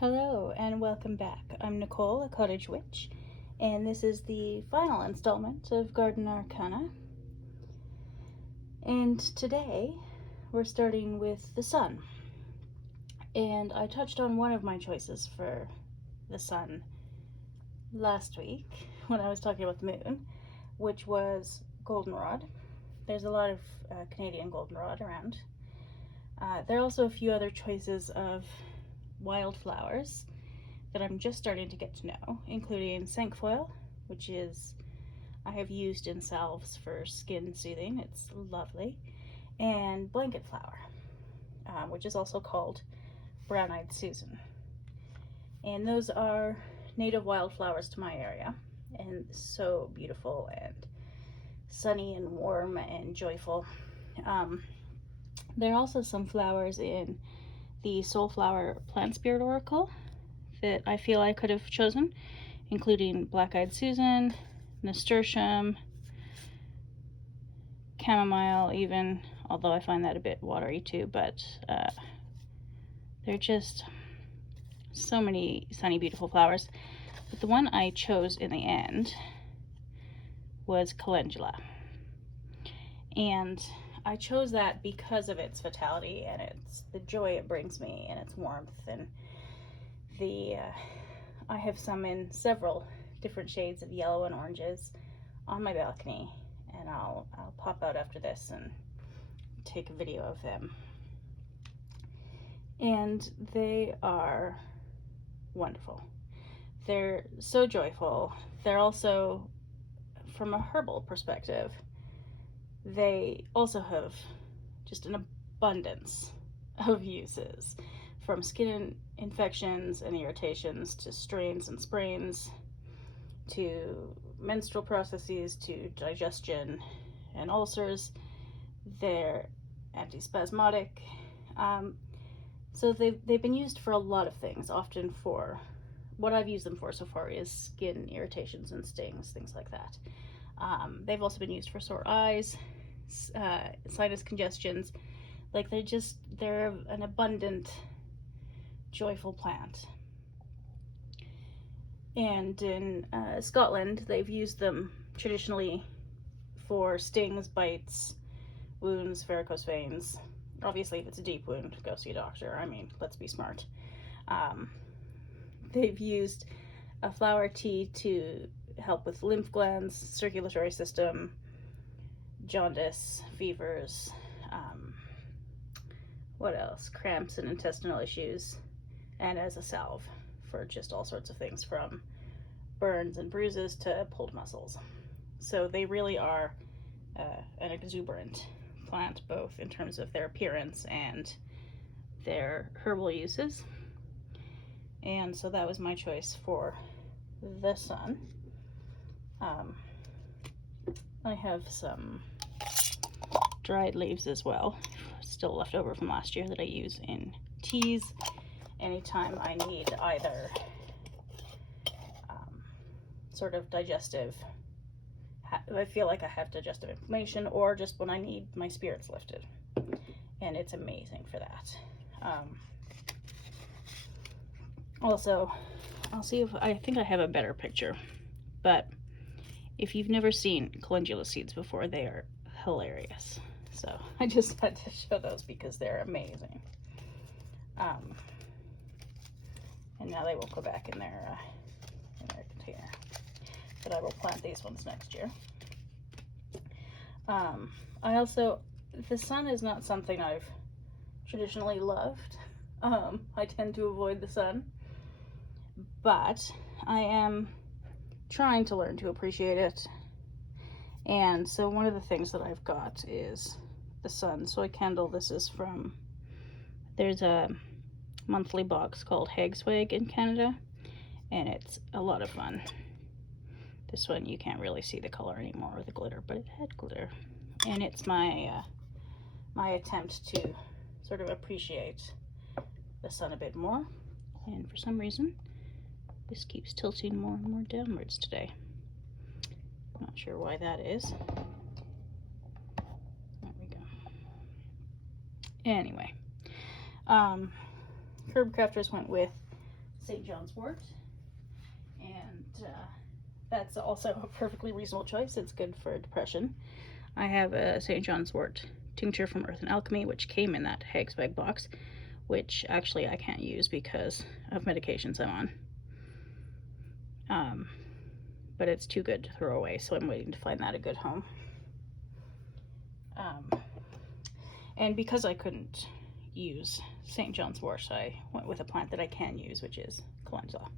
Hello and welcome back. I'm Nicole, a cottage witch, and this is the final installment of Garden Arcana. And today we're starting with the sun. And I touched on one of my choices for the sun last week when I was talking about the moon, which was goldenrod. There's a lot of Canadian goldenrod around. There are also a few other choices of wildflowers that I'm just starting to get to know, including cinquefoil, which I have used in salves for skin soothing. It's lovely. And blanket flower, which is also called brown-eyed Susan. And those are native wildflowers to my area, and so beautiful and sunny and warm and joyful. There are also some flowers in the Soulflower Plant Spirit Oracle that I feel I could have chosen, including black-eyed Susan, nasturtium, chamomile even, although I find that a bit watery too, but they're just so many sunny, beautiful flowers. But the one I chose in the end was calendula. And I chose that because of its vitality and it's the joy it brings me and its warmth, and I have some in several different shades of yellow and oranges on my balcony, and I'll pop out after this and take a video of them. And they are wonderful. They're so joyful. They're also, from a herbal perspective, they also have just an abundance of uses, from skin infections and irritations to strains and sprains to menstrual processes to digestion and ulcers. They're antispasmodic. So they've been used for a lot of things. Often for what I've used them for so far is skin irritations and stings, things like that. They've also been used for sore eyes, sinus congestions. Like they're an abundant, joyful plant. And in Scotland, they've used them traditionally for stings, bites, wounds, varicose veins. Obviously, if it's a deep wound, go see a doctor. I mean, let's be smart. They've used a flower tea to help with lymph glands, circulatory system, jaundice, fevers, what else? Cramps and intestinal issues, and as a salve for just all sorts of things, from burns and bruises to pulled muscles. So they really are an exuberant plant, both in terms of their appearance and their herbal uses. And so that was my choice for the sun. I have some dried leaves as well, still left over from last year, that I use in teas anytime I need either sort of digestive, I feel like I have digestive inflammation, or just when I need my spirits lifted. And it's amazing for that. Also, I'll see if I think I have a better picture, but if you've never seen calendula seeds before, they are hilarious. So I just had to show those because they're amazing. And now they will go back in their container. But I will plant these ones next year. The sun is not something I've traditionally loved. I tend to avoid the sun, but I am trying to learn to appreciate it. And so one of the things that I've got is the sun soy candle. This is there's a monthly box called Hagswag in Canada, and it's a lot of fun. This one you can't really see the color anymore with the glitter, but it had glitter. And it's my attempt to sort of appreciate the sun a bit more. And for some reason, this keeps tilting more and more downwards today. Not sure why that is. There we go. Anyway, Herbcrafters went with St. John's wort, and that's also a perfectly reasonable choice. It's good for depression. I have a St. John's wort tincture from Earth and Alchemy, which came in that Hag's Bag box, which actually I can't use because of medications I'm on. But it's too good to throw away, so I'm waiting to find that a good home. And because I couldn't use St. John's wort, I went with a plant that I can use, which is calendula.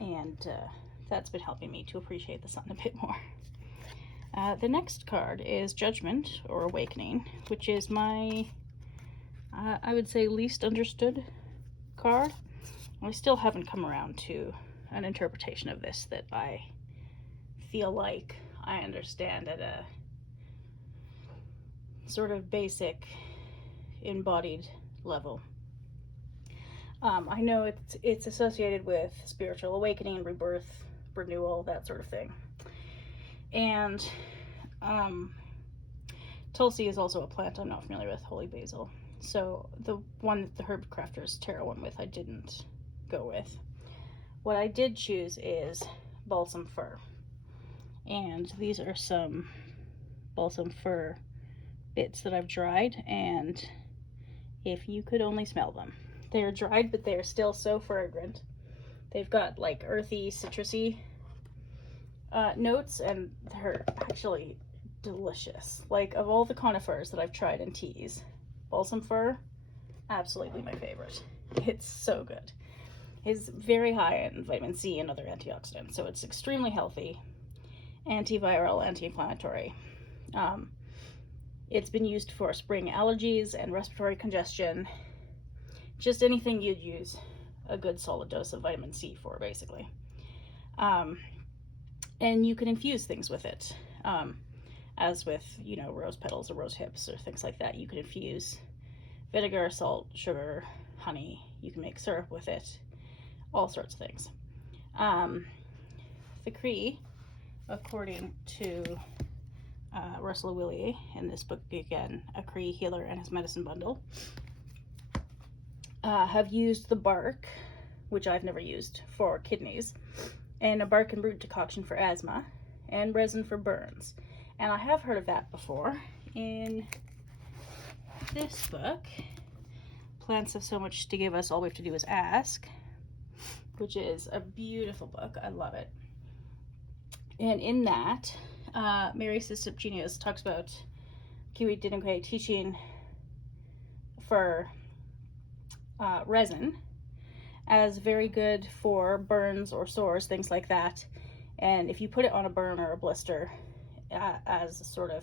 And that's been helping me to appreciate the sun a bit more. The next card is Judgment, or Awakening, which is my, I would say, least understood card. I still haven't come around to an interpretation of this that I feel like I understand at a sort of basic embodied level. I know it's associated with spiritual awakening, rebirth, renewal, that sort of thing. And Tulsi is also a plant I'm not familiar with, holy basil. So the one that the Herbcrafters tarot one with, I didn't go with. What I did choose is balsam fir. And these are some balsam fir bits that I've dried, and if you could only smell them. They're dried, but they're still so fragrant. They've got like earthy, citrusy notes, and they're actually delicious. Like, of all the conifers that I've tried in teas, balsam fir, absolutely my favorite. It's so good. It's very high in vitamin C and other antioxidants, so it's extremely healthy, antiviral, anti-inflammatory. It's been used for spring allergies and respiratory congestion, just anything you'd use a good solid dose of vitamin C for, basically. And you can infuse things with it, as with, you know, rose petals or rose hips or things like that. You can infuse vinegar, salt, sugar, honey. You can make syrup with it, all sorts of things. The Cree, according to Russell Willier in this book, again, a Cree healer and his medicine bundle, have used the bark, which I've never used, for kidneys, and a bark and root decoction for asthma, and resin for burns. And I have heard of that before. In this book, Plants Have So Much to Give Us, All We Have to Do Is Ask, which is a beautiful book. I love it. And in that, Mary Siisip Geniusz talks about Kiwi Dinakwe teaching for resin as very good for burns or sores, things like that. And if you put it on a burn or a blister as a sort of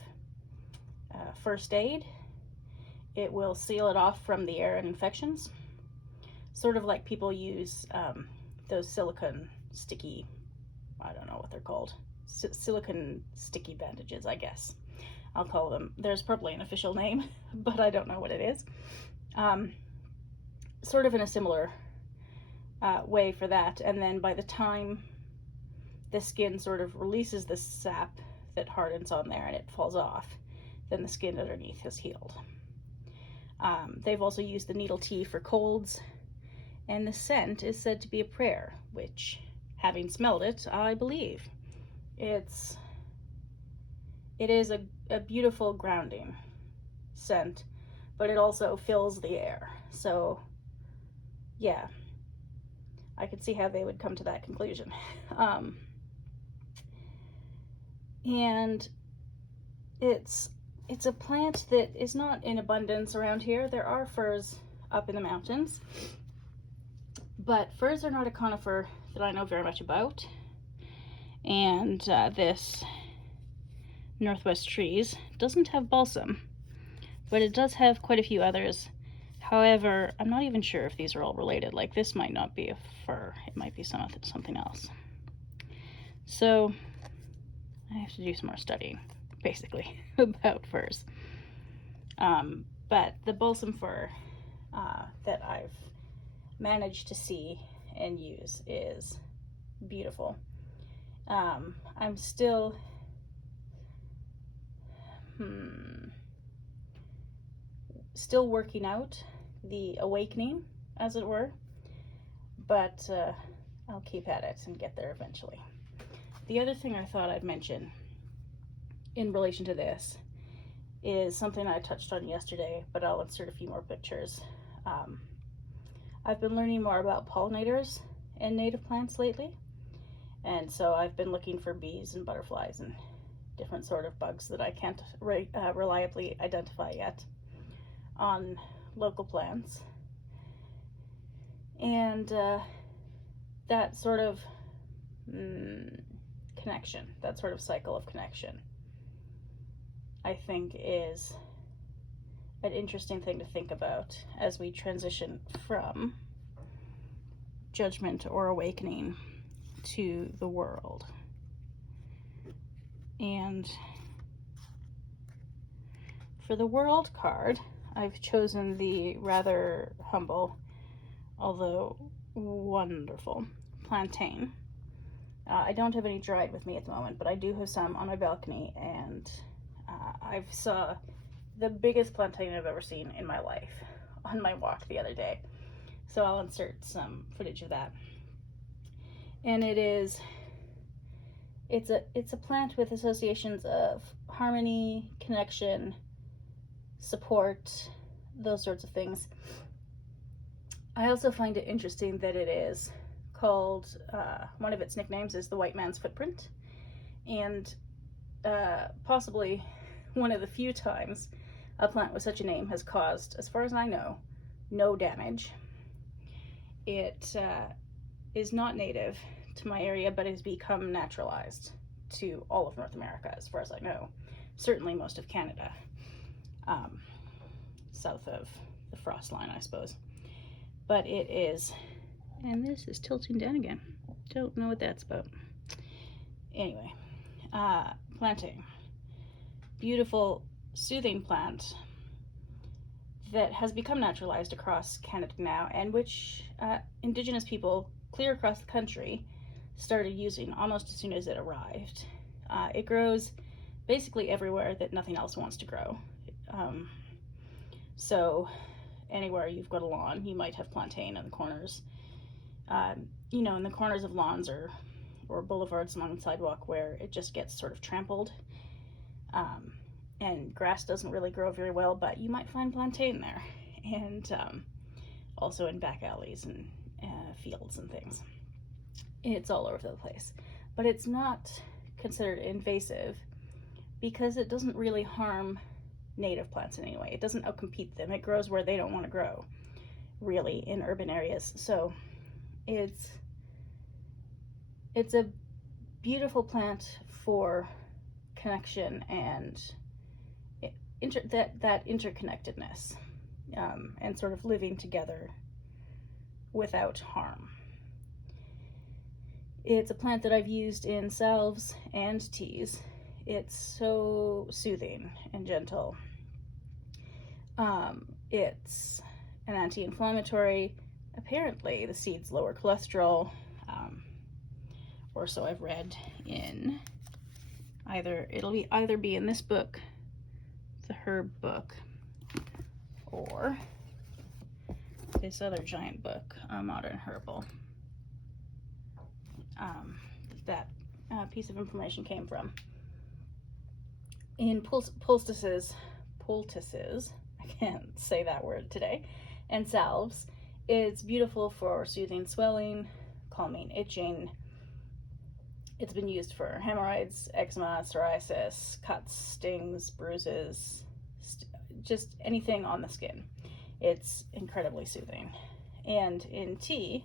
first aid, it will seal it off from the air and infections. Sort of like people use those silicone sticky, I don't know what they're called, silicone sticky bandages, I guess I'll call them. There's probably an official name, but I don't know what it is. Sort of in a similar way for that. And then by the time the skin sort of releases the sap that hardens on there and it falls off, then the skin underneath has healed. They've also used the needle tea for colds, and the scent is said to be a prayer, which, having smelled it, I believe. It is a beautiful grounding scent, but it also fills the air. So yeah, I could see how they would come to that conclusion. And it's a plant that is not in abundance around here. There are firs up in the mountains, but firs are not a conifer that I know very much about. And this Northwest Trees doesn't have balsam, but it does have quite a few others. However, I'm not even sure if these are all related. Like, this might not be a fir. It might be something else. So I have to do some more studying, basically, about firs. But the balsam fir that I've managed to see and use is beautiful. I'm still working out the awakening, as it were, but I'll keep at it and get there eventually. The other thing I thought I'd mention in relation to this is something I touched on yesterday, but I'll insert a few more pictures. I've been learning more about pollinators and native plants lately, and so I've been looking for bees and butterflies and different sort of bugs that I can't reliably identify yet on local plants. And that sort of connection, that sort of cycle of connection, I think is an interesting thing to think about as we transition from judgment or awakening to the world. And for the world card, I've chosen the rather humble, although wonderful, plantain. I don't have any dried with me at the moment, but I do have some on my balcony, and I saw the biggest plantain I've ever seen in my life on my walk the other day. So I'll insert some footage of that. And it's a plant with associations of harmony, connection, support, those sorts of things. I also find it interesting that it is called, one of its nicknames is the white man's footprint, and possibly one of the few times a plant with such a name has caused, as far as I know, no damage. It is not native to my area, but has become naturalized to all of North America, as far as I know. Certainly most of Canada, south of the frost line, I suppose. But it is, and this is tilting down again. Don't know what that's about. Anyway, planting. Beautiful, soothing plant that has become naturalized across Canada now, and which Indigenous people clear across the country started using almost as soon as it arrived. It grows basically everywhere that nothing else wants to grow. So anywhere you've got a lawn, you might have plantain in the corners. You know, in the corners of lawns or boulevards along the sidewalk where it just gets sort of trampled. And grass doesn't really grow very well, but you might find plantain there. And also in back alleys and fields and things. It's all over the place. But it's not considered invasive because it doesn't really harm native plants in any way. It doesn't outcompete them. It grows where they don't want to grow, really, in urban areas. So it's a beautiful plant for connection and that interconnectedness, and sort of living together without harm. It's a plant that I've used in salves and teas. It's so soothing and gentle. It's an anti-inflammatory. Apparently the seeds lower cholesterol, or so I've read in it'll either be in this book, the herb book, or this other giant book, Modern Herbal, that piece of information came from. In poultices, I can't say that word today, and salves, it's beautiful for soothing swelling, calming itching. It's been used for hemorrhoids, eczema, psoriasis, cuts, stings, bruises, just anything on the skin. It's incredibly soothing. And in tea,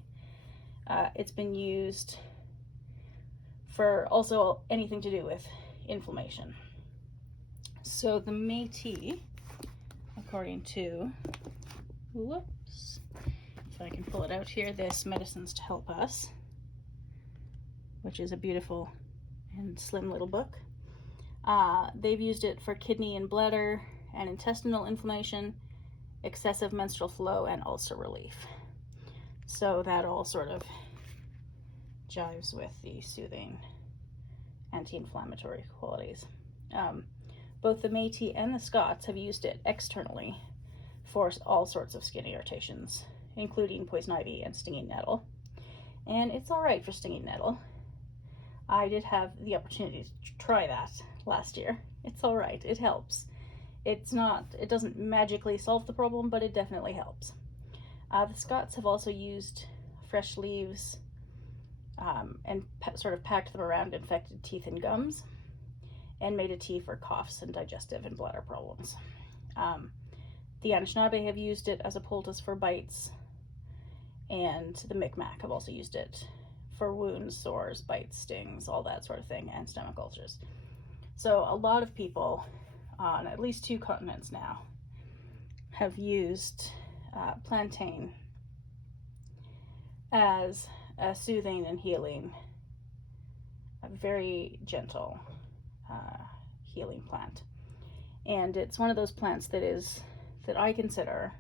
it's been used for also anything to do with inflammation. So the Métis, according to, whoops, if I can pull it out here, this Medicines to Help Us, which is a beautiful and slim little book. They've used it for kidney and bladder and intestinal inflammation, excessive menstrual flow, and ulcer relief. So that all sort of jives with the soothing anti-inflammatory qualities. Both the Métis and the Scots have used it externally for all sorts of skin irritations, including poison ivy and stinging nettle. and it's alright for stinging nettle. I did have the opportunity to try that last year. It's alright, it helps. It doesn't magically solve the problem, but it definitely helps. The Scots have also used fresh leaves and sort of packed them around infected teeth and gums, and made a tea for coughs and digestive and bladder problems. The Anishinaabe have used it as a poultice for bites, and the Micmac have also used it for wounds, sores, bites, stings, all that sort of thing, and stomach ulcers. So a lot of people on at least 2 continents now have used plantain as a soothing and healing, a very gentle healing plant. And it's one of those plants that I consider,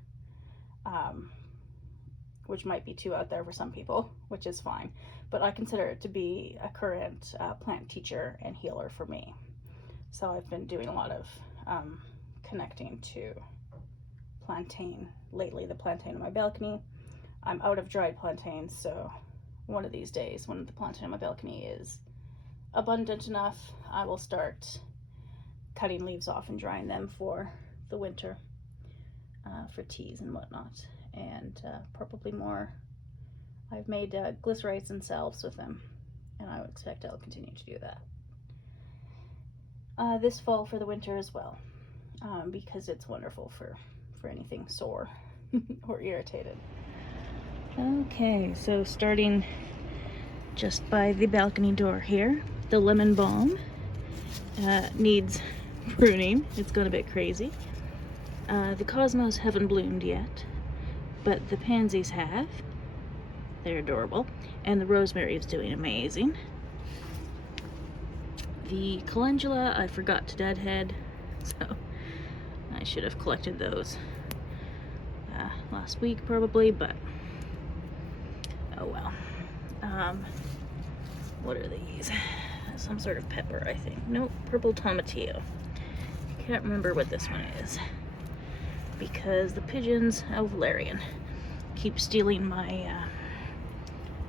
which might be too out there for some people, which is fine, but I consider it to be a current plant teacher and healer for me. So I've been doing a lot of connecting to plantain lately, the plantain on my balcony. I'm out of dried plantains, so one of these days when the plantain on my balcony is abundant enough, I will start cutting leaves off and drying them for the winter, for teas and whatnot, and probably more. I've made glycerites and salves with them, and I would expect I'll continue to do that this fall for the winter as well, because it's wonderful for anything sore or irritated. Okay, so starting just by the balcony door here, the lemon balm needs pruning. It's gone a bit crazy. The cosmos haven't bloomed yet, but the pansies have. They're adorable. And the rosemary is doing amazing. The calendula I forgot to deadhead, so I should have collected those last week probably, but oh well. What are these? Some sort of pepper, I think. Nope, purple tomatillo. Can't remember what this one is, because the pigeons of Valerian keep stealing my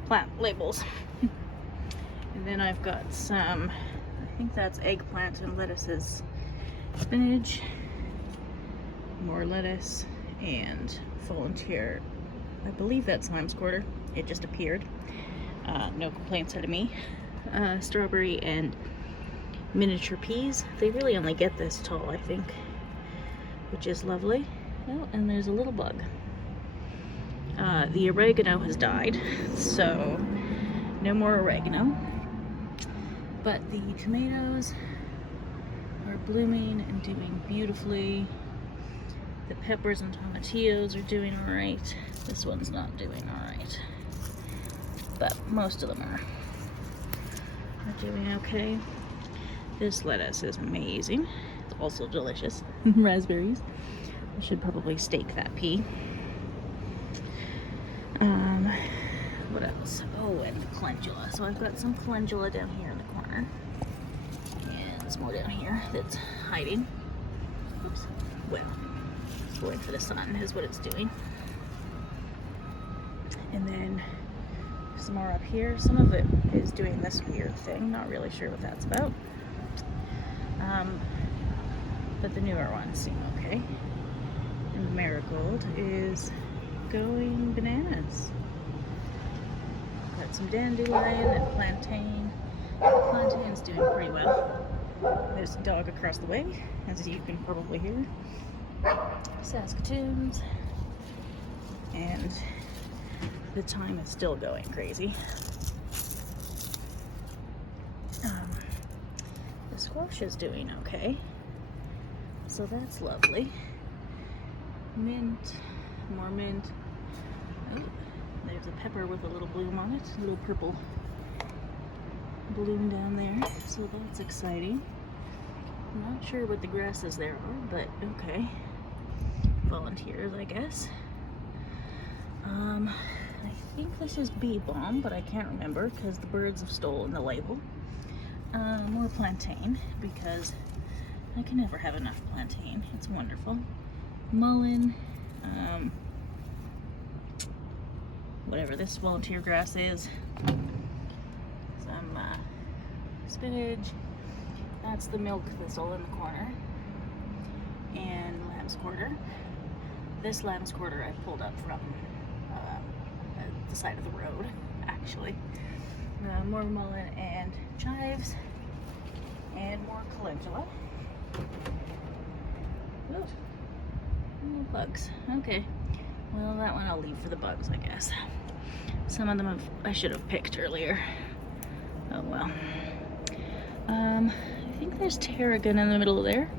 plant labels. And then I've got some, I think that's eggplant and lettuces, spinach, more lettuce, and volunteer. I believe that's lime squirter. It just appeared. No complaints out of me. Strawberry and miniature peas. They really only get this tall, I think, which is lovely. Oh, and there's a little bug. The oregano has died, so no more oregano. But the tomatoes are blooming and doing beautifully. The peppers and tomatillos are doing alright. This one's not doing alright, but most of them are doing okay. This lettuce is amazing. It's also delicious. Raspberries. I should probably stake that pea. What else? Oh, and the calendula. So I've got some calendula down here in the corner. And there's more down here that's hiding. Oops. Well, it's going for the sun is what it's doing. And then some more up here. Some of it is doing this weird thing. Not really sure what that's about. But the newer ones seem okay. And the marigold is going bananas. Got some dandelion and plantain. Plantain's doing pretty well. There's a dog across the way, as you can probably hear. Saskatoons. And the thyme is still going crazy. The squash is doing okay, so that's lovely. Mint, more mint. Oh, there's a pepper with a little bloom on it, a little purple bloom down there, so that's exciting. I'm not sure what the grasses there are, but okay. Volunteers, I guess. I think this is bee balm, but I can't remember because the birds have stolen the label. More plantain, because I can never have enough plantain. It's wonderful. Mullein. whatever this volunteer grass is. Some spinach. That's the milk thistle in the corner. And lamb's quarter. This lamb's quarter I pulled up from the side of the road, actually. More mullein and chives. And more calendula. Ooh. Oh, bugs. Okay. Well, that one I'll leave for the bugs, I guess. Some of them I should have picked earlier. Oh well. I think there's tarragon in the middle there.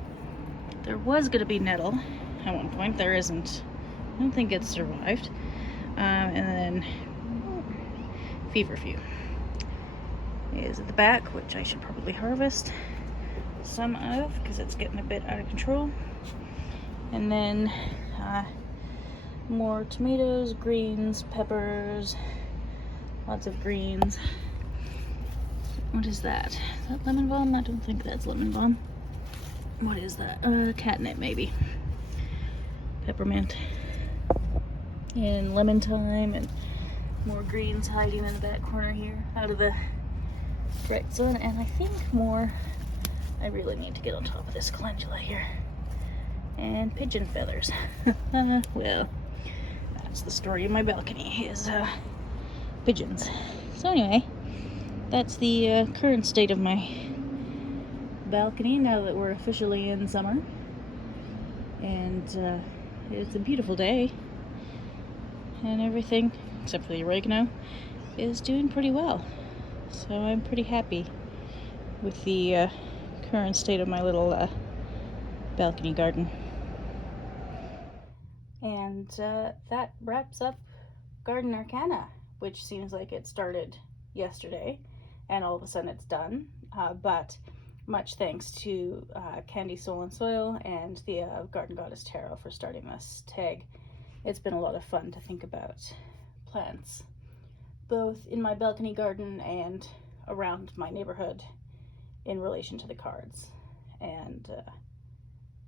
There was going to be nettle at one point. There isn't. I don't think it's survived. And then feverfew is at the back, which I should probably harvest some of because it's getting a bit out of control. And then more tomatoes, greens, peppers, lots of greens. What is that? Is that lemon balm? I don't think that's lemon balm. What is that? Catnip maybe. Peppermint. And lemon thyme and more greens hiding in the back corner here out of the bright sun. And I think more, I really need to get on top of this calendula here. And pigeon feathers. Well, that's the story of my balcony, is pigeons. So anyway, that's the current state of my balcony now that we're officially in summer. And it's a beautiful day. And everything, except for the oregano, is doing pretty well. So I'm pretty happy with the current state of my little balcony garden. And that wraps up Garden Arcana, which seems like it started yesterday and all of a sudden it's done. But much thanks to Candy Soul and Soil and the Garden Goddess Tarot for starting this tag. It's been a lot of fun to think about plants, both in my balcony garden and around my neighborhood in relation to the cards. And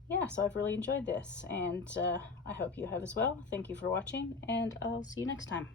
yeah, so I've really enjoyed this, and I hope you have as well. Thank you for watching, and I'll see you next time.